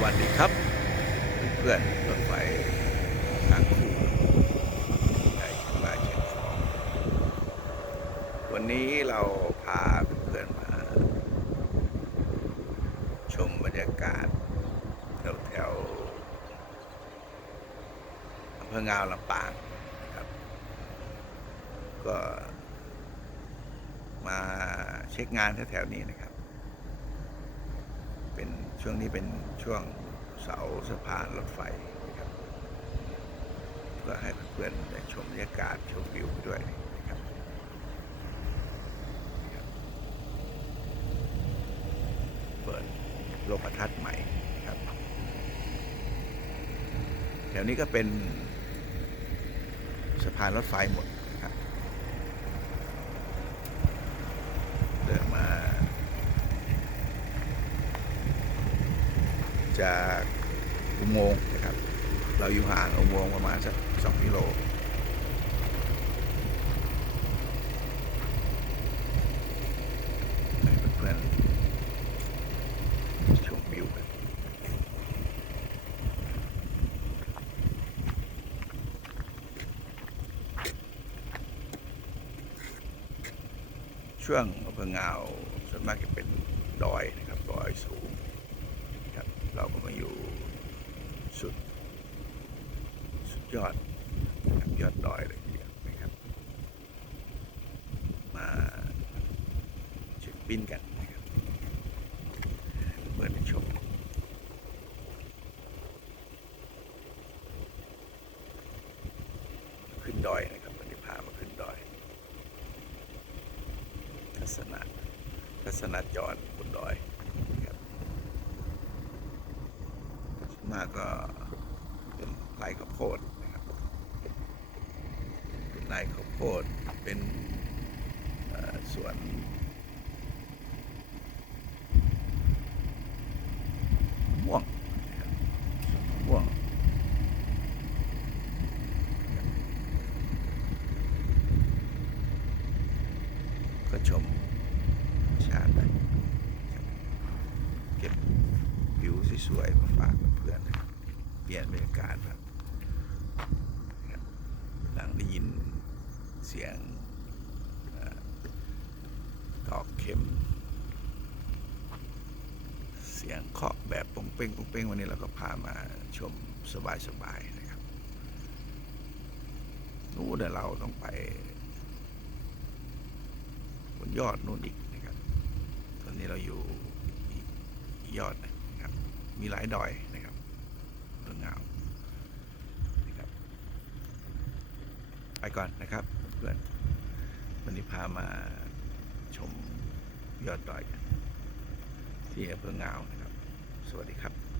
วัสดีครับ เพื่อนๆรถไฟทางคู่ใหญ่ขึ้นมาเชียงของวันนี้เราพาเพื่อนๆมา ชมบรรยากาศแถวแถวอำเภองาวลำปางครับ ก็มาเช็คงานแถวๆนี้นะครับ ช่วงนี้เป็นช่วงเสาสะพานรถไฟนะครับก็ให้เพื่อนได้ชมบรรยากาศชมวิวด้วยนะครับนะครับเปิดโลกทัศน์ใหม่นะครับแถวนี้ก็เป็นสะพานรถไฟหมดนะครับเดินมา จากอุโมงค์นะครับ เราอยู่ห่างอุโมงค์ประมาณสักสองกิโลเพื่อนชมวิวกันช่วงอำเภองาวส่วนมากจะเป็นดอยนะครับดอยสูง เราก็มาอยู่สุด สุดยอดนะครับยอดดอยเลยทีเดียวนะครับ มาเช็คบินกันนะครับเปิดชมขึ้นดอยนะครับวันนี้พามาขึ้นดอย ทัศนะทัศนจรบนดอยนะครับ ส่วน มากก็เป็นไร่ข้าวโพดนะครับเป็นไร่ข้าวโพดเป็นสวนม่วงม่วงก็ชมชาติไปนะครับเก็บ วิว สวยๆมาฝากเพื่อนเปลี่ยนบรรยากาศครับนะครับหลังได้ยินเสียงเอ่อตอกเข็ม เสียงเคาะแบบปงเป้งปงเป้งวันนี้เราก็พามาชมสบายๆนะครับนู้นเดี๋ยวเราต้องไปบนยอดนู่นอีกนะครับ ตอนนี้เราอยู่ยอดนะ มีหลายดอยนะครับเมืองงาวนะครับ ไปก่อนนะครับเพื่อนวันนี้พามาชมยอดดอยที่อำเภองาวนะครับ สวัสดีครับ